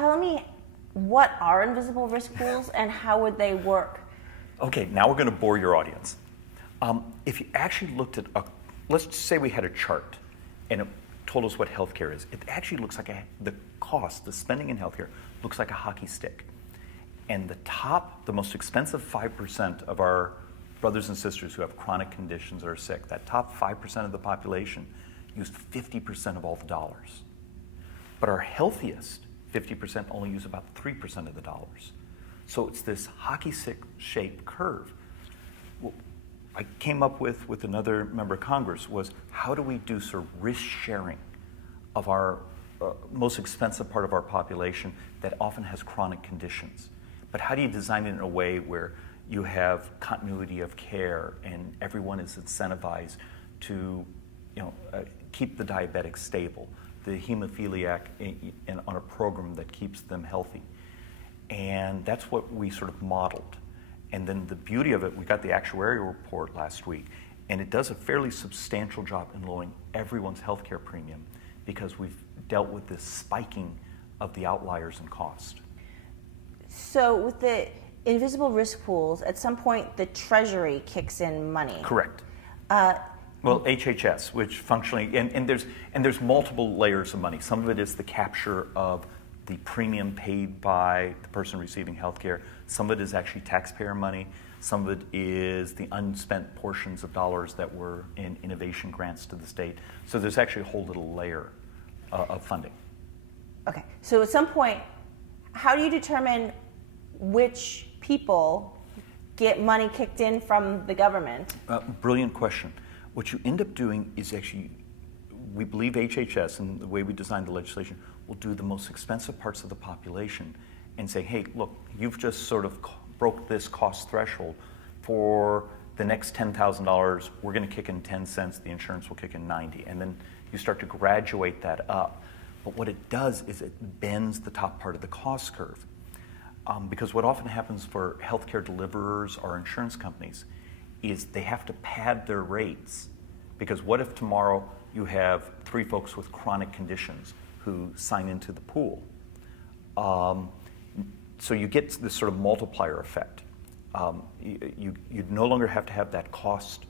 tell me, what are invisible risk pools and how would they work? Okay, now we're going to bore your audience. If you actually looked at, let's just say we had a chart and it told us what healthcare is. It actually looks like the cost, the spending in healthcare, looks like a hockey stick. And the most expensive 5% of our brothers and sisters who have chronic conditions or are sick, that top 5% of the population used 50% of all the dollars. But our healthiest 50% only use about 3% of the dollars. So it's this hockey stick-shaped curve. What I came up with another member of Congress was, how do we do sort of risk sharing of our most expensive part of our population that often has chronic conditions? But how do you design it in a way where you have continuity of care and everyone is incentivized to keep the diabetic stable, the hemophiliac on a program that keeps them healthy? And that's what we sort of modeled. And then the beauty of it, we got the actuarial report last week, and it does a fairly substantial job in lowering everyone's healthcare premium because we've dealt with this spiking of the outliers in cost. So with the invisible risk pools, at some point the Treasury kicks in money. Correct. Well, HHS, which functionally, and there's multiple layers of money. Some of it is the capture of the premium paid by the person receiving health care. Some of it is actually taxpayer money. Some of it is the unspent portions of dollars that were in innovation grants to the state. So there's actually a whole little layer of funding. Okay, so at some point, how do you determine which people get money kicked in from the government? Brilliant question. What you end up doing is actually, we believe HHS, and the way we designed the legislation, will do the most expensive parts of the population and say, hey, look, you've just sort of broke this cost threshold. For the next $10,000, we're going to kick in 10 cents, the insurance will kick in 90, and then you start to graduate that up. But what it does is it bends the top part of the cost curve. Because what often happens for healthcare deliverers or insurance companies is they have to pad their rates. Because what if tomorrow you have 3 folks with chronic conditions who sign into the pool? So you get this sort of multiplier effect. You no longer have to have that cost,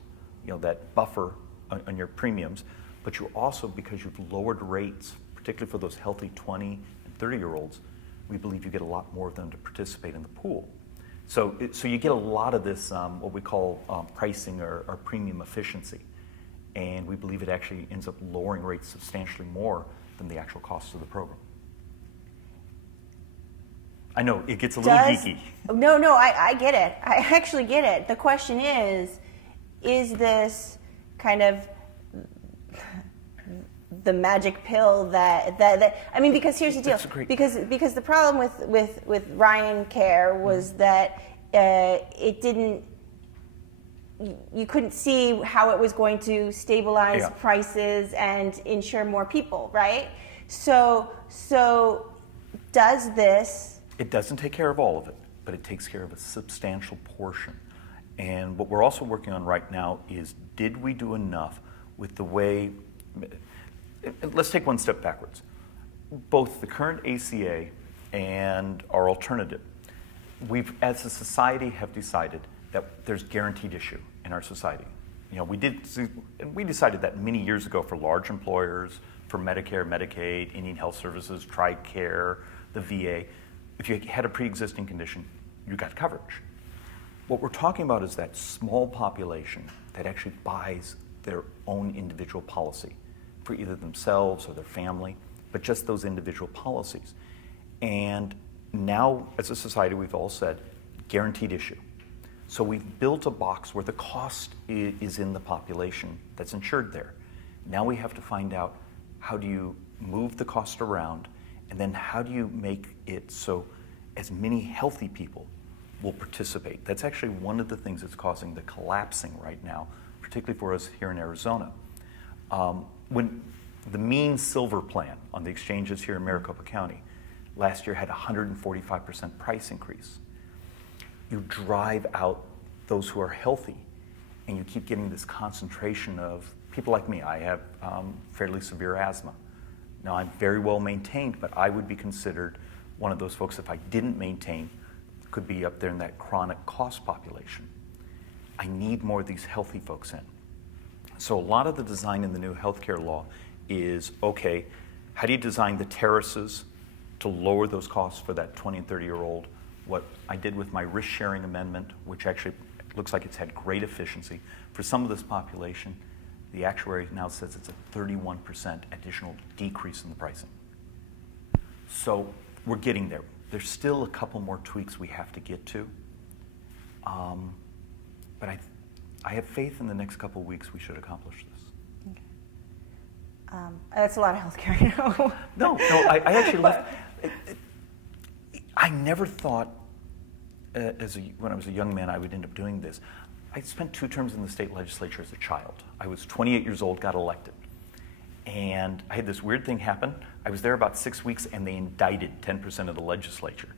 that buffer on your premiums, but you also, because you've lowered rates, particularly for those healthy 20 and 30-year-olds, we believe you get a lot more of them to participate in the pool. So you get a lot of this, what we call pricing or premium efficiency. And we believe it actually ends up lowering rates substantially more than the actual cost of the program. I know, it gets a little geeky. No, I get it. I actually get it. The question is this kind of the magic pill that I mean, because here's the deal. Because the problem with Ryan Care was that it didn't. You couldn't see how it was going to stabilize prices and insure more people, right? So does this? It doesn't take care of all of it, but it takes care of a substantial portion. And what we're also working on right now is, did we do enough with the way? Let's take one step backwards. Both the current ACA and our alternative, we've, as a society, have decided that there's guaranteed issue in our society. We decided that many years ago for large employers, for Medicare, Medicaid, Indian Health Services, TRICARE, the VA. If you had a pre-existing condition, you got coverage. What we're talking about is that small population that actually buys their own individual policy for either themselves or their family, but just those individual policies. And now, as a society, we've all said, guaranteed issue. So we've built a box where the cost is in the population that's insured there. Now we have to find out, how do you move the cost around, and then how do you make it so as many healthy people will participate? That's actually one of the things that's causing the collapsing right now, particularly for us here in Arizona. When the mean silver plan on the exchanges here in Maricopa County last year had a 145% price increase. You drive out those who are healthy, and you keep getting this concentration of people like me. I have fairly severe asthma. Now, I'm very well maintained, but I would be considered one of those folks, if I didn't maintain, could be up there in that chronic cost population. I need more of these healthy folks in. So a lot of the design in the new healthcare law is, okay, how do you design the terraces to lower those costs for that 20 and 30-year-old? What I did with my risk-sharing amendment, which actually looks like it's had great efficiency. For some of this population, the actuary now says it's a 31% additional decrease in the pricing. So we're getting there. There's still a couple more tweaks we have to get to. But I have faith in the next couple of weeks we should accomplish this. Okay. That's a lot of healthcare, you know. No, I actually left. I never thought, when I was a young man, I would end up doing this. I spent 2 terms in the state legislature as a child. I was 28 years old, got elected. And I had this weird thing happen. I was there about 6 weeks, and they indicted 10% of the legislature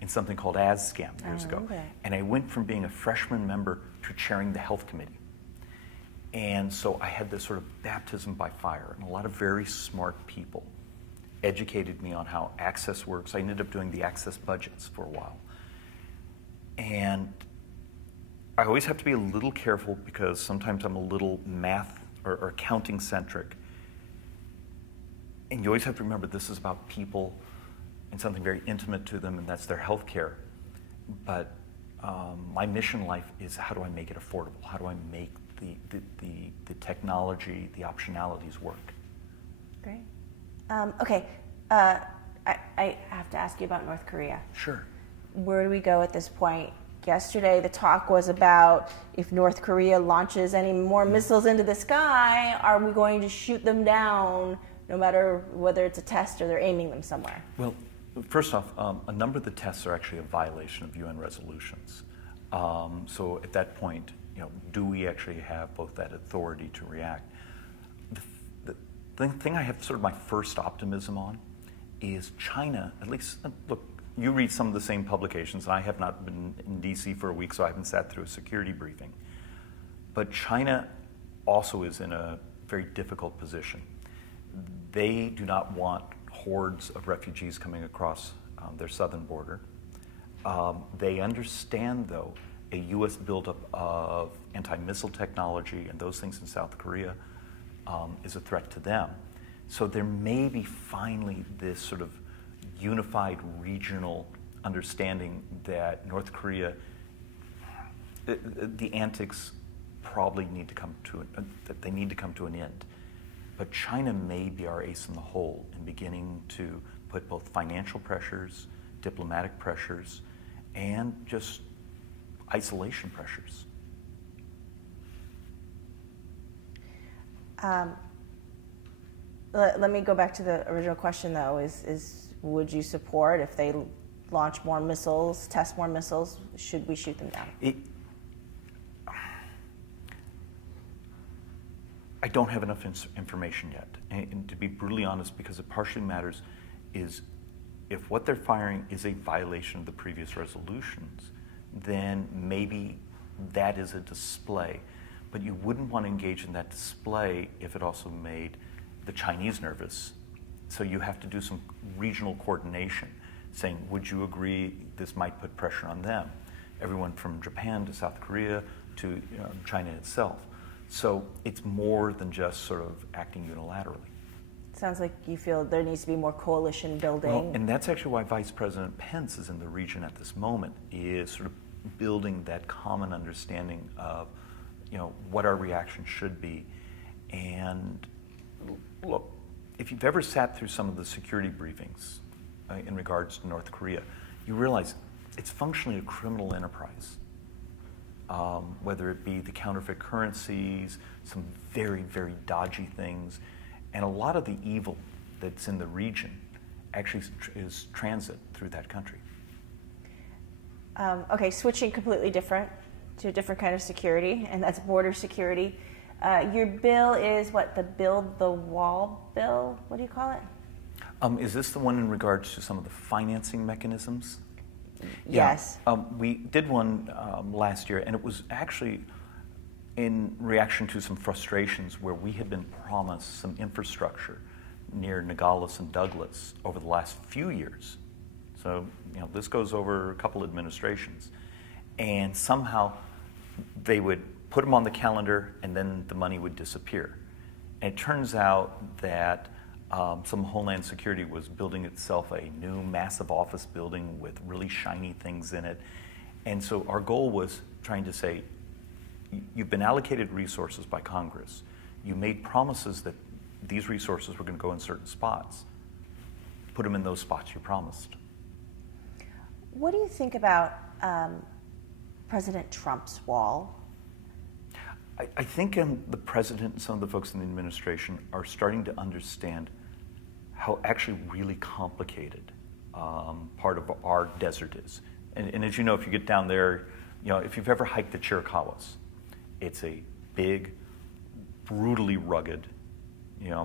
in something called AS-Scam years ago. And I went from being a freshman member to chairing the health committee. And so I had this sort of baptism by fire, and a lot of very smart people educated me on how access works. I ended up doing the access budgets for a while. And I always have to be a little careful because sometimes I'm a little math or accounting centric. And you always have to remember this is about people and something very intimate to them, and that's their health care. But my mission in life is, how do I make it affordable? How do I make the technology, the optionalities work? Great. Okay. I have to ask you about North Korea. Sure. Where do we go at this point? Yesterday, the talk was about if North Korea launches any more missiles into the sky, are we going to shoot them down, no matter whether it's a test or they're aiming them somewhere? Well, first off, a number of the tests are actually a violation of UN resolutions. So at that point, do we actually have both that authority to react? The thing I have sort of my first optimism on is China, at least, look, you read some of the same publications, and I have not been in DC for a week, so I haven't sat through a security briefing. But China also is in a very difficult position. They do not want hordes of refugees coming across their southern border. They understand, though, a U.S. buildup of anti-missile technology and those things in South Korea is a threat to them. So there may be finally this sort of unified regional understanding that North Korea, the antics probably need to come to that they need to come to an end. But China may be our ace in the hole in beginning to put both financial pressures, diplomatic pressures, and just isolation pressures. Let me go back to the original question, though, is would you support if they launch more missiles, test more missiles, should we shoot them down? I don't have enough information yet. And to be brutally honest, because it partially matters, is if what they're firing is a violation of the previous resolutions, then maybe that is a display. But you wouldn't want to engage in that display if it also made the Chinese nervous. So you have to do some regional coordination, saying, would you agree this might put pressure on them? Everyone from Japan to South Korea to China itself. So it's more than just sort of acting unilaterally. Sounds like you feel there needs to be more coalition building. Well, and that's actually why Vice President Pence is in the region at this moment, is sort of building that common understanding of, what our reaction should be. And look, if you've ever sat through some of the security briefings in regards to North Korea, you realize it's functionally a criminal enterprise. Whether it be the counterfeit currencies, some very, very dodgy things, and a lot of the evil that's in the region actually is transit through that country. Okay, switching completely different to a different kind of security, and that's border security. Your bill is what, the Build the Wall bill? What do you call it? Is this the one in regards to some of the financing mechanisms? Yes. Yeah. We did one last year, and it was actually in reaction to some frustrations where we had been promised some infrastructure near Nogales and Douglas over the last few years. So, this goes over a couple administrations. And somehow they would put them on the calendar and then the money would disappear. And it turns out that some Homeland Security was building itself a new massive office building with really shiny things in it. And so our goal was trying to say, you've been allocated resources by Congress. You made promises that these resources were going to go in certain spots. Put them in those spots you promised. What do you think about President Trump's wall? I think the president and some of the folks in the administration are starting to understand how actually really complicated part of our desert is. And as you know, if you get down there, if you've ever hiked the Chiricahuas, it's a big, brutally rugged,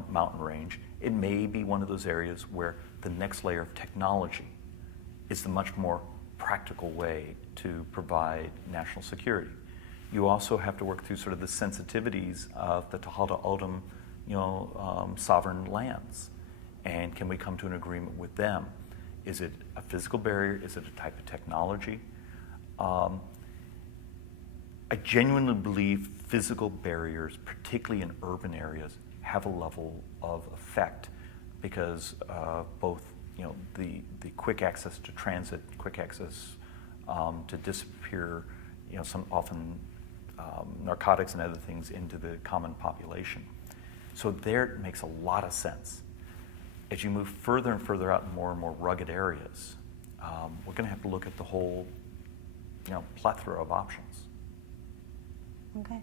mountain range. It may be one of those areas where the next layer of technology is the much more practical way to provide national security. You also have to work through sort of the sensitivities of the Tohono O'odham, sovereign lands. And can we come to an agreement with them? Is it a physical barrier? Is it a type of technology? I genuinely believe physical barriers, particularly in urban areas, have a level of effect because both the quick access to transit, quick access to disappear, some often narcotics and other things into the common population. So there it makes a lot of sense. As you move further and further out in more and more rugged areas, we're going to have to look at the whole plethora of options. Okay.